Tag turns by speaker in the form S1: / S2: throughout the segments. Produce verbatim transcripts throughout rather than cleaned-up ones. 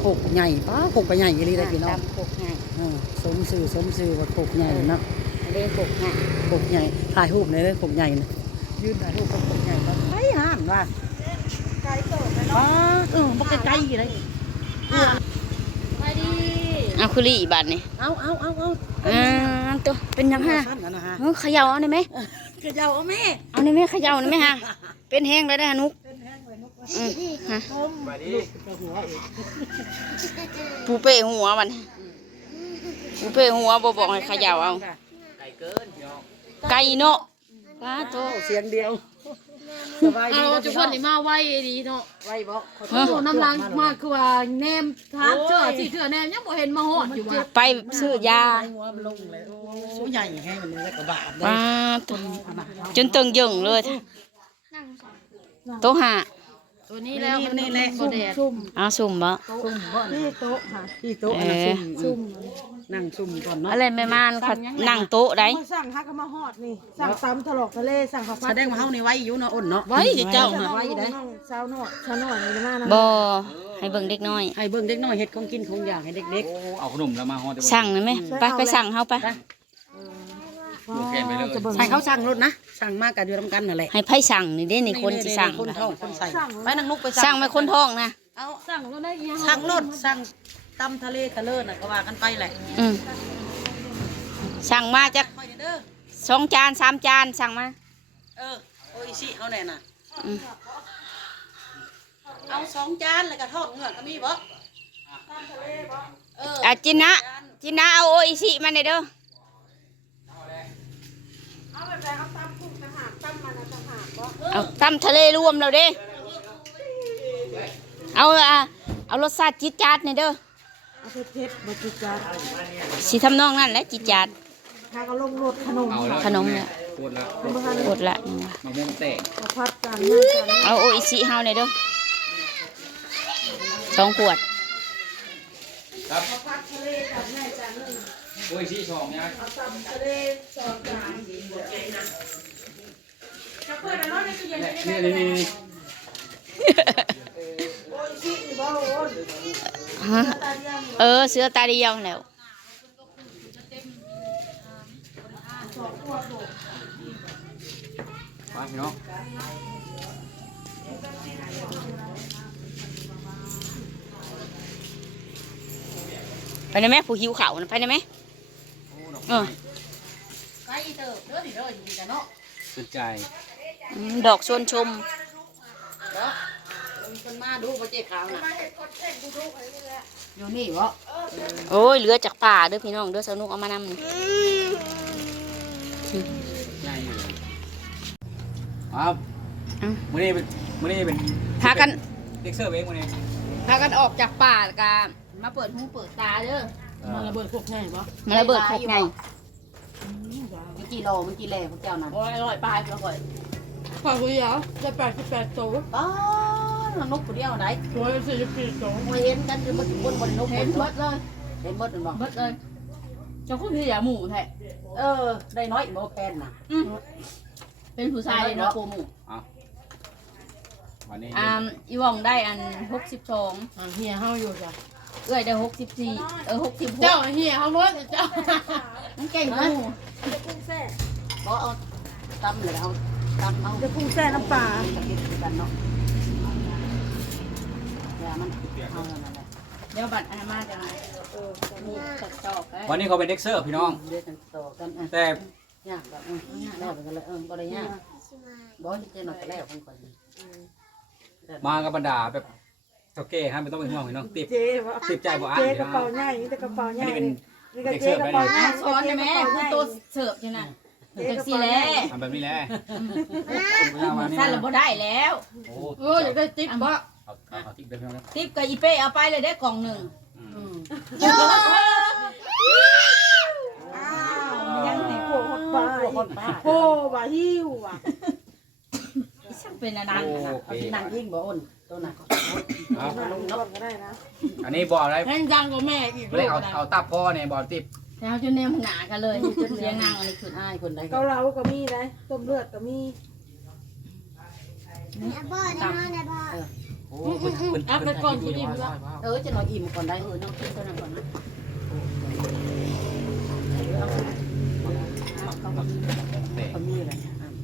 S1: โคกใหญ่ป้าโคกไปใหญ่อีหลีได้พี่น้อง
S2: ตำโคกใหญ่
S1: สมซื่อสมซื่อว่าโคกใหญ่เนาะ
S2: เรียกโคกใหญ่
S1: โคกใหญ่ถ่ายรูปเลยเลยโคกใหญ่นะยืนถ่ายรูปกับโคกใหญ่ก็ไอ้ห้ามว่าไกลโตเลยเนาะเออบ่ไกลๆเลยไปดี
S2: เอาคุรีบัดนี่
S1: เอาเอาเอาเอา
S2: อ่าตัวเป็นยังฮะเออเขย่าเอาได้ไหม
S1: เขย่าเอาแม่
S2: เอาได้ไหมเขย่าได้ไหมฮะเป็นแห้งเลยได้ฮะนุกฮะปูเป้หัวมันปูเป้หัวบ่บอกให้เขย่าเอา
S1: ไก่เกิน
S2: ไก่เนาะว้าโต
S1: เสียงเดียว
S3: เอาจุกคนนี่มาไว้ดีเนาะ
S1: ไว้บ่
S3: โอ้น้ำล้างมากคือว่าแนมทานเชื่อสิเชื่อแนมยังบ่เห็นมาหอดอยู่ว่า
S2: ไปซื้อยา
S1: หัวมันลงเลยโอ้ใหญ่ให้มันเลยกระบาดเลย
S2: ว้าจนตึงยึงเลยโตหา
S3: ตัวนี้แล้วมัน
S1: นี่แหละ
S3: ซุ่ม
S2: ซุ่มอ้าวซุ่มบ่
S1: ซุ่มบ่ที่โต๊ะค่ะที่โต๊ะนั่งซุ่มซุ่มนั่งซุ่มก่อนเนาะ
S2: อะไรแม่ม่านเขานั่งโต๊ะได้
S4: สั่งฮักก็มาฮอดนี่สั่งตำถลอกทะเลสั่งข้าวผัด
S1: แสดงว่าเฮานี่ไว้อยู่เนาะอ้นเนาะ
S3: ไว้เจ้าน่ะ
S1: ไว้ได้
S4: เช้าหน่อยเช้าหน่อยนี่มานะ
S2: บ่ให้เบิ่งเด็กน้อย
S1: ให้เบิ่งเด็กน้อยเฮ็ดของกินของอยากให้เด็ก
S5: ๆเอาขนมแล้วมาฮอด
S2: สั่งได้มั้ยไปไปสั่งเฮาไป
S1: ให้เขาสั่งรถนะสั่งมากันอยู่นํกันนั่นแหละ
S2: ให้ไผสั่งนี่เด้นี่คนสิสั่ง
S1: คนท้องคนใส่ไปนั่งนุกไป
S2: สั่งไปคนท้องนะ
S1: เอาสั่งรถได้ยังสั่งรถสั่งตำทะเลทะเลน่ะก็ว่ากันไปแหละ
S2: อืมสั่งมาจากสองจานสามจานสั่งมา
S1: เออโอ้ยสิเอาแน่น่ะเอาสองจานแล้วก็ทอดเนื้อก็มีบ่
S2: เอออ่ะจินนะจินนะเอาโออิชิมาหน่อยเด้อเอาตำทะเลรวมเราเด้เอาอ่ะเอารสชาติจี๊ดจ๊าดหน่อยเด้อ
S4: เอาเผ็ดๆบ่จิจัด
S2: สิทำนองนั่นแหละจี๊ดจ๊าด
S4: ถ้าก็ลงรถขนม
S2: ขนมเนี่ย
S5: ปวดละ
S2: ปวดละ
S5: มะม่วงแตก
S4: ข้าวผัดจานนึง
S2: เอาโออิชิเฮาหน่อยเด้อสองขวด
S5: ครับโอ้ยสี่สองเนี่ยนี่นี่นี่นี่
S2: เออเสือตาเดียวแล้ว
S5: ไปพี่น้อง
S2: ไปได้ไหมผู้หิวเขาไปได้ไหมเออ
S1: ไก่เติบเด้อนี่เด้อดีกันเนาะ
S5: สนใจ
S2: ดอกชวนชม
S1: เด้อคนมาดูบ่เจ๊ขาวน่ะอยู่นี่บ่
S2: โอ้ยเหลือจากป่าเด้อพี่น้องเด้อสนุกเอามานำนี่
S5: ใหญ่อยู่ครับมื้อนี้เป็นมื้อนี้เป็น
S2: พากัน
S5: เด็กเสิร์ฟเองมื้อนี้
S2: พากันออกจากป่ากันมาเปิดหูเปิดตาเด้อ
S3: มาระเบิดพวกไงบ่
S2: มาระเบิดพวกไง
S1: มันกี่โลมันกี่แหล่พวกเจ้านั่น
S3: โอ้ยอร่อยปลายอร่อยข้าวเหนียวได้แปดสิบแปดตัว
S1: อ๋อนุกผู้เดียวไหน
S3: ตัวสี่สิบสี่ตัว
S1: ไม่เห็นกันอยู่บนบนบนนุก
S3: เห็นเบิดเลย
S1: เห็นเบิดมันบอก
S3: เบิดเลยเจ้าคุณที่อยากหมูแท้
S1: เออได้น้อยบ่แพนน่ะ
S3: เป็นผู้ชายเนาะโปรหมู
S5: วันนี้
S2: อ่าอีวองได้อันหกสิบสอง
S3: เฮียเฮาอยู่จ้ะ
S2: เอ้ยได้หกสิบสี่เออหกสิบหก
S3: เจ้าเฮียเฮาเบิดเจ้า
S2: มันเก่งมาก
S1: บ่เอาตำเลยเอาตำเอา
S4: จะพุงแซ่น้ำปลา
S1: กันเนาะอย่ามันเอานั่นแหละ
S2: เดี๋ยวบัตรอนามัยจะมาเออมีตัดตอก
S5: วันนี้เขาเป็นเด็กเสิร์ฟพี่น้องแต่
S1: ยากแบบยากแล้วเป็นกันเลยเออบ่ได้ยากบ่เจ๊หน่อยก็แล้วคนก่อน
S5: มากับบรรดาแบบโอเคฮะไม่ต้องเป็นห่วงพี่น้องติดติดใจบ่อ่ะ
S4: เจ๊กระเป๋าใหญ่นี่แต่กระเป๋าใหญ่นี่ก็เจ๊กระเป๋าใหญ่
S2: ซ้อนได้ไหมคือตัวเสิร์ฟอยู่น่ะเซ็กซี่แล้ว
S5: ทำแบบนี้แหละ
S2: สั้นแล้วบ่ได้แล้ว
S3: โอ้ยอยากได้ติ๊บบ่
S5: เอาเอาติ๊บไปพี่น้อง
S2: ติ๊บกับอีเป้เอาไปเลยได้กล่องหนึ่ง
S4: ยังตีโผล่หดป้าโผล่บ่าหิวว่ะ
S2: ช่างเป็นอันนั้น
S1: เอาที่นั่งยิ่งบ่อ้นตัวหนัก
S5: เอา
S4: ลงนก็ได้นะ
S5: อันนี้บอกอะไร
S3: แพงจังกว่าแม่อีก
S5: เลยเอาเอาตับพ่อเนี่ยบอกติ๊บ
S2: แล้วจนแนมหนากันเลยเสียงนางอะไรขึ้นอ้ายคนใด
S4: เกาเหลาก็มีนะต้มเลือดก็มี
S1: ตำต
S5: โอ้เพิ่นเพิ่น
S3: เอาไปก่อนกินอิ่ม
S5: ว้า
S3: ละ
S5: ว
S1: เออจะหน่อยอิ่มก่อนได้เออน้องกินตัวนั้นก่อนนะเอาเอาเข้ามา
S5: แต่
S1: เขามีอะไรเนี่ยอ่ะ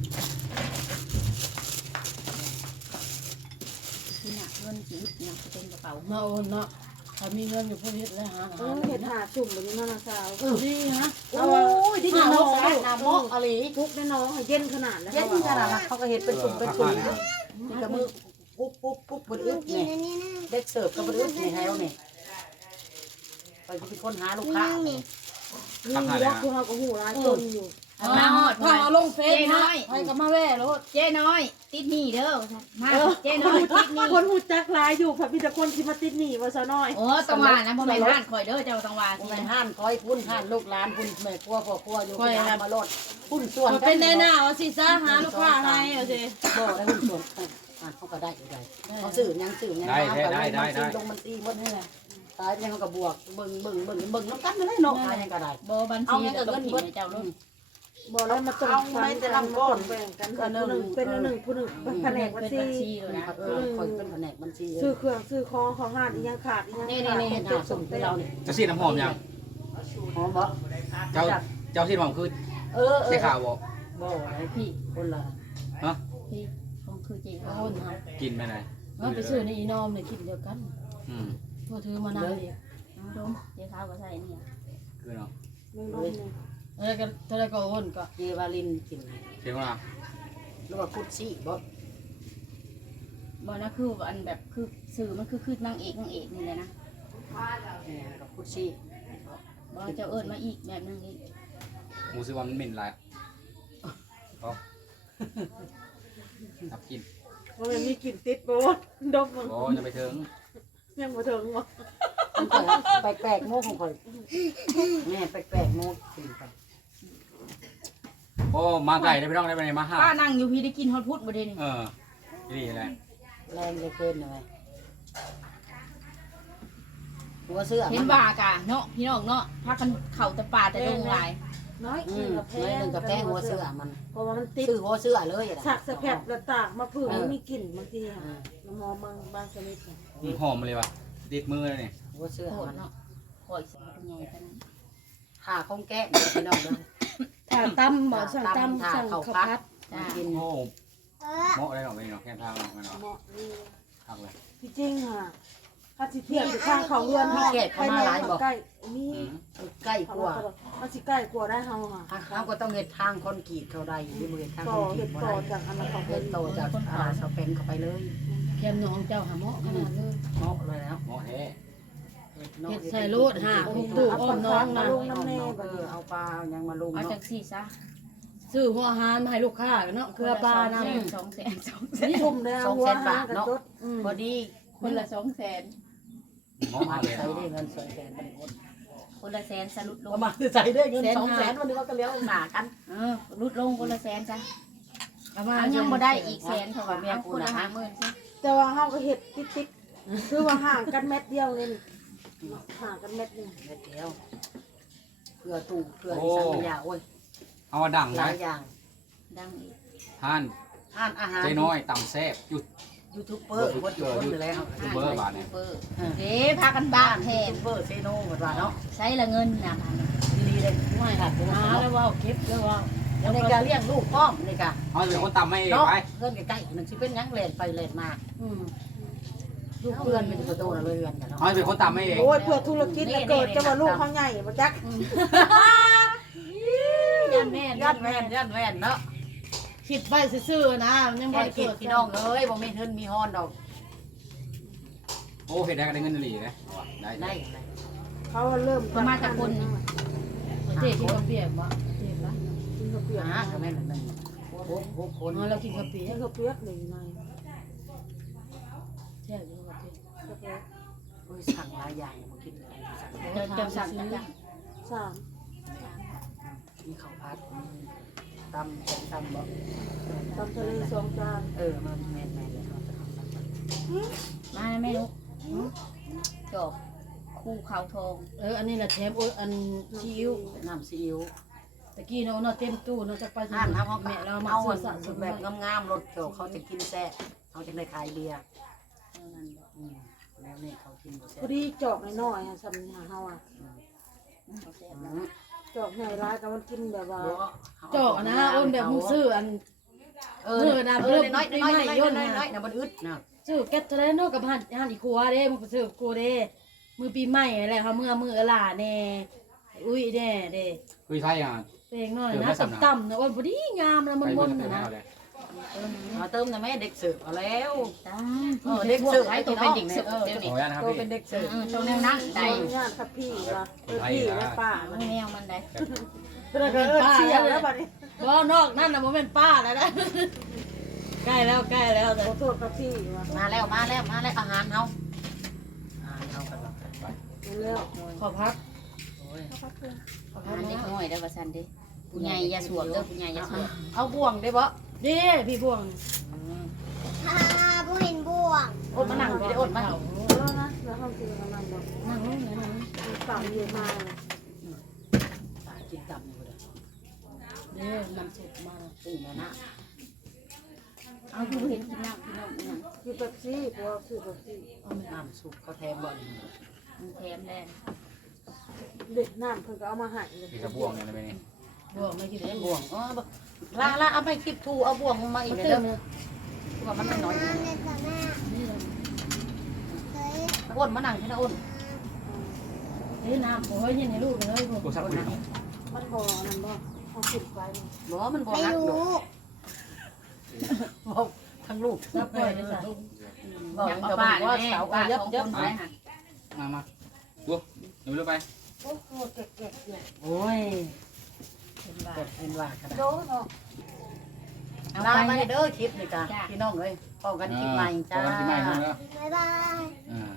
S2: ที่น่ะเงินสิยังสิเป็นกระเป๋า
S3: เนาะโอนเนาะถ้ามีเงินอยู่พวกนี้แล้วหา
S4: เอ
S3: หา
S4: อเห็ดหาจุ่มแบบนี้นะสาว
S3: เออดีนะ
S1: โอ้ยที่น้องน้ำมอกอะไร
S4: ทุกแน่น้องให้เย็นขนาดแล้ว
S1: เย็นขนาดนั้นเขาก็เห็นเป็นตุ่มเป็นตุ่มนี่กระมือปุ๊บปุ๊บปุ๊บบนอึดเนี่ยเด็กเสิร์ฟกับบนอึดในแฮวเนี่ยไปจะเป็นคนหาลูกค้า
S4: นี่ว่าคือเขาก็หูร้ายจนอยู่
S2: มาฮอด
S3: ถ้าเอาลงเฟซนะให้ก็มาแว่รถ
S2: เจ๊น้อย ติดหนี้เด้อมาเจ๊น้อยติดหนี้
S4: คนหูจักร้ายอยู่พระพิจารณาที่มาติดหนีว่าซะน้อย
S2: โอ้ต้องว่านะบ่แม่นห้านข่อยเด้อเจ้าต้องว่า
S1: คุ
S2: สิ
S1: ณห้านคอยคุณห้านลูกหลานคุณแม่ครัวพ่อครัวอยู่คุณห้านมาลดคุณส่วน
S3: มันเป็นในหน้าเอาสิซะหาลูกค้าให้เอาสิ
S1: บ่ได้คุณส่วนอ่านเขาก็ได้อยู่ได้เขาสื่อยังสื่อยังลงมันตีหมดนี่แหละตายยังเขาก็บวกเบิ่งเบิ่งเบิ่งเบิ่งน้ำกันไม่ได้เนาะอะไรยังก็ได้
S2: บ่บัญชีก็ต้องพิมพ์ให้เจ้าลูก
S4: บอกแล้วมาตรงกันแต่ลำก้อนแบ่งกันผู้หนึ่งเป็นหนึ่งผู้หนึ่งแผนกบัญชี
S1: เออคอยเป็นแผนกบัญชี
S4: ซื้อเครื่องซื้อของของห้างอีกยังขาดอีกยัง
S1: นี่
S4: ขาด
S1: นี่นี่ส่งให้เราเนี่ย
S5: จะซีดน้ำหอมยัง
S1: หอมบ่
S5: เจ้าเจ้าซีดน้ำหอมคือ
S1: เออเอ
S5: ได้
S1: อ
S5: ข่าวบ่
S1: บ่ไอ้พี่คนละ
S5: ฮะ
S2: พี่คงคือเจ๊
S3: โอ
S2: เขา
S3: นครับ
S5: กินไปไหน
S3: เอาไปซื้อในอีนอมเนี่ยคิดเดียวกัน
S5: อืม
S3: พวกถือมานานอีก
S2: ดมเจ๊เขาก็ใส่นี่
S5: คือเนาะ
S4: มึงลงนี่
S3: เออก็เท่าไรก็โอนก็
S1: เจวาลินกิน
S5: เสียงว่า
S1: หรือว่าพุทซี่บ่
S2: บ่นะคืออันแบบคือสื่อมันคือคือนางเอกนางเอกนี่แหละนะ
S1: เนี่ยกับพุทซี่
S2: บ่เจ้าเอิ้นมาอีกแบบนึงอีก
S5: หมูซื้อว่ามันเหม็นหลายเขาทับกิน
S4: ว่ามันมีกลิ่นติดบ่ดมมึง
S5: โอ้จะไปถึง
S4: ยังบ่ถึงบ่
S1: แปลกๆโมกของคอยแม่แปลกๆโมกกินไป
S5: โอ้มาไก่ได้ไปต้องได้ไปไหนมาห้า
S2: ป้านั่งอยู่พี่ได้กินฮอตพุดบ่ได้นี่
S5: เออนี่แหละ
S1: แรงเลยเกินหน่อยหัวเสื้อ
S2: เห็นว่ากะเนาะพี่น้องเนาะพากันเข้าแต่ป่าแต่ดงหลาย
S4: น้อย
S1: อื
S4: กิน
S1: ม
S4: กับแพ
S1: น้อยหนึ่งกับแป้งหัวเสื้อมัน
S4: เพราะว่ามันติด
S1: ซื้อหัวเสื้อเลยอ่ะ
S4: สักสะแผบแล้วตากมาผืนมันมีกลิ่นบางทีค่ะน้ำหอมบางบางชนิด
S5: หอมเลยวะติดมือเลยนี่
S1: หัวเสื้อ
S2: โหด
S1: มัน
S2: เนาะข่อยสิเป็นใหญ่ขนาดนั้น
S1: ขาของแก้พี่น้องเลย
S3: ถ้าตำบ่สั่งตำสั่งข้าวผัด
S2: จ้า
S1: กิน
S5: โอ้เหมาะได้หรอไม่เนาะแค่ทางมันเนาะ
S4: เหมาะดี
S5: ทักเลย
S4: ที่จริงค่ะถ้าสิเทียบอยู่ข้างเขาเรือนใกล้มี
S5: อืม
S1: ใกล้กว่า
S4: มันสิใกล้กว่าได้เฮาค่ะ
S1: เขาก็ต้องเห็ดทางคอนกรีตเขาได้ที่มือทาง
S4: ต่
S1: ค
S4: อ
S1: อนกรี
S4: เห็
S1: ต
S4: ด
S1: บ่
S4: ต่อ
S1: ได้
S4: จากอันนั้นเขา
S1: เห็ดโตจากอ่าสเปนเข้าไปเลย
S3: แคมน้องเจ้าหาหมอขนาดเลย
S1: เนาะเลยแล้ว
S5: เหมาะแท้
S3: เฮ็ดใส่โลดหาคุณตู่อ้อมน้องนะ
S4: ลงน้ำแน่
S1: เออเอาปลายังมาลง
S2: เอา
S1: เนาะ
S2: จังซี่ซะ
S3: ซื้อหัวอาหารมาให้ลูกค้าเนาะเกลือปลาน้ำ
S2: สองแสนสองแสน
S4: นี่ทุ่มแล้วหัวหางกับรถ
S1: พอดี
S2: คนละสองแสน
S5: เหมาะ
S1: มา
S5: เลย
S1: ใส่ได้เงินสองแสนบริโภค
S2: คนละแสนสรุดล
S1: ก็
S2: ง
S1: มาใส่ได้เงินสองแสนวันนี้ก็เลี้ยวหนากัน
S2: เออรุดลงคนละแสนจ้ะ
S3: เอามา
S2: อันยังบ่ได้อีกแสนเพราะว่าเอาคนละห้าหมื่นซะ
S4: แต่ว่าเฮาก็เห็ดติ๊กๆคือว่าห่างกันเม็ดเดียวเลยห่างกันเม็ดนึง
S1: เม็ดเดียวเพื่อตู้เพื่อสังยาโอ้ย
S5: เอามาดัง
S1: ห
S5: นะ
S1: ลายอย่าง
S2: ดังอีก
S5: ท่าน
S1: อ่านอาหาร
S5: ใจน้อยต่ำแซ่บหยุด
S1: ยูทูบเบอร์คนอยู่คนอยู่แล้ว
S5: ยูทูบเบอร์บาทเนี่ย
S2: เบอร์เด้พากันบ้านแท
S1: ยู
S2: น
S1: ทูบเบอร์เซโน่หมดว่าเนาะ
S2: ใช้ละเงินนะ
S1: ดีเลยไม่ค่ะ
S3: หาแล้วว่าเก็บแล้วว่า
S1: ในการเลี้ยงลูกป้อมนี่ค่ะ
S5: เอาเป็นคนต่ำไม่
S1: เนาะ
S5: ไป
S1: เพื่อนใกล้ๆหนึ่งชิเป็นยังเลนไปเลนมา
S3: อืม
S1: ลูกเพื่อนเป็นตัวโตนะเลยเพื่อนกันเนาะ
S5: เอาเป็นคนต่ำไม่เอง
S4: โอ้ยเพื่อธุรกิจแล้วเกิดจะว่าลูกเขาใหญ่บ่จัก
S2: ยันแม่
S1: ยันแม่นยันแม่นเนาะ
S3: คิดไปซื่อๆนะยังบ่
S1: แค่
S3: ได้
S1: คิ
S3: เกิ
S1: ด
S3: ด
S1: พี่น้องเอ้ยบ่มีเงินมีฮอนดอก
S5: โอ้เห็ดได้ก็ได้เงินหลีเลยได้
S1: ได้
S4: เขาเริ่ม
S2: ประมาณจากคนนี่
S3: เจ๊กินข้าวเปียกบ่เจ๊ละ
S4: กินข้าวเปียก
S1: อ่าก็แม่นหนึ่งโอ้โหคน
S3: อ๋อเรากินข้าวเปีย
S4: กิ
S3: ก
S4: นข้าวเปียกหนึ่งใน
S3: แช่อยู่ข้าวเปียก
S1: โอ้ยสั่งหลายอย่างมากินอะไรสั่ง
S2: เดินเดินสั่งกันจ้ะ
S4: สาม
S1: มีข้าวผัดตำแกงตำบ่
S4: ตำทะเลสองจาน
S1: เออมันแม่นแม่นเลยครับ
S2: มาแม่ลูกจบคู่เขาทอง
S3: เอออันนี้น่ะแถมโอ้ยอันซีอิ๊ว
S1: น้ำซีอิ๊ว
S3: ตะกี้เนาะเนาะเต็มตู้เนาะจะไป
S1: อ่านทำเขา
S3: แม่เรามา
S1: เอา
S3: ซื้อสะส
S1: สุ
S3: ม
S1: ดแบบงามๆรถเขียวเขาจะกินแซ่เขาจะได้ขายเบียร์
S2: เออนั่น
S1: แล้วนี่เขากินบ่แซ่
S4: พอบ ดีจอกน้อยๆฮะสำนีหาเฮาอ่ะจอกใหญ่ร้ายก็มันกินแบบว่า
S3: เจาะนะอ้นแบบมึงซื้ออัน
S1: เออเออน้อยๆน้อยๆน้อยๆน้อยๆนะมันอึดนะ
S3: ซื้อแก๊สเทเลโนกับหันหันอีครัวเด้มึงไปซื้อกูเด้มือปีใหม่อะไรเขาเมื่อมือหล่าแน่อุ้ยแน่เด้
S5: คุยไทยอ่ะ
S3: เพลงน้อยนะต่ำๆนะอ้นพอดีงามแล้วมันวนนะ
S1: มาเติมนะแม่เด็กเสิร์ฟเอาแล้ว
S3: เออเด็กเสิร์ฟไอ้ตัวเป็นเด็กเสิร์ฟ
S5: ขออนุญาตนะครับ
S1: ตัว
S5: พี่
S1: เป็นเด็กเสิร์ฟ
S2: ตัวนึงนั่ง
S4: ได้
S2: ได้
S4: งานกับพี่ว่าเออพี่และป้ามัน
S2: แมวมันได้
S4: เพิ่นก็เออเชียร์แล้วบัดนี้
S3: บ่นอกนั่นนะมันเป็นป้าแล้วนะใกล้แล้วใกล้แล้วแต่
S4: ขอโทษกับพี่ว่า
S1: มาแล้วมาแล้วมาแล้วอาหารเฮาอาหารเฮากันไป
S4: แล้ว
S3: ขอพัก
S1: โอ้ย
S2: อาหารเด็กน้อยเด้อว่าซั่นเด้ผู้ใหญ่อย่าสวมเด้อผู้ใหญ่อย่าสวม
S1: เอาบ่วงได้บ่
S3: เด้พี่พวง
S6: ฮ่าบ่เห็นบ่วง
S1: อดมานั่งพี่ได้อดมา
S4: แล้วนะแล้วเฮากินกันนั่นบ่
S3: นั่งลงนั่งลง
S4: มีต่ำเยอะมากเลย
S1: ตายกินตับอยู่เด้อ
S3: เด้น้ำสุกมา
S1: ตื่นแล้วนะ
S2: เอาคือเห็นกินน้ำกินนมอีหยัง
S4: คือเป๊ปซี่เพราะว่าคือเป๊ปซี่
S1: น้ำซุปเขาแทมบ่
S2: มันแถมแน่
S4: เด็กน้ำเพิ่นก็เอามาให้เลย
S5: มีกระบ่วงเนี่ยนะเป็นไง
S3: บวกไม่กิน
S1: ได้
S3: ได้บ
S1: บ่
S3: ว
S1: ว
S3: ก
S1: งอ๋อลาลาเอาไปคลิปทูเอาบ่วงมาอีก
S3: มัน
S1: เด้
S3: เติ
S1: อ
S3: ม
S1: ว่ามันน้อย
S6: น้ำในตะหน้าเฮ้ย
S1: อ้นมานั่งพี่นะอ้น
S3: นี่น้ำโอ้ยเย็นในลูกเลยผม
S5: กูสักคุยเนาะ
S4: มันบ่นั่นบ่เอาปิดไว้นี่
S1: บ่มันบ่
S6: ไม่
S1: นักดอก
S6: รู้
S1: บ่ทั้งลูก
S3: รับปล่อยเลยจ้ะ
S1: บ่
S2: อยาก
S1: กับ
S2: ป้า
S1: ว่า
S2: แม่
S1: เสา
S2: ป้า
S1: เอายับ
S2: สอง
S1: ยั
S2: ค
S1: บ
S2: นไปหั่น
S5: มามาดูเดี๋ยวไปไป
S4: โอ้โหแก่ๆเนี่ย
S1: โอ้ย
S2: เป็นว่า
S1: กดเป็นว่าขนาด
S4: โดเนาะ
S2: เอา
S1: ลา
S2: ไป
S1: มาเด้อคลิปนี่จ้ะพี่น้องเอ้ยพบกันคลิปใหม่จ้า
S5: พบกันคลิปใหม่เนาะ
S6: บ๊ายบาย
S5: อ่า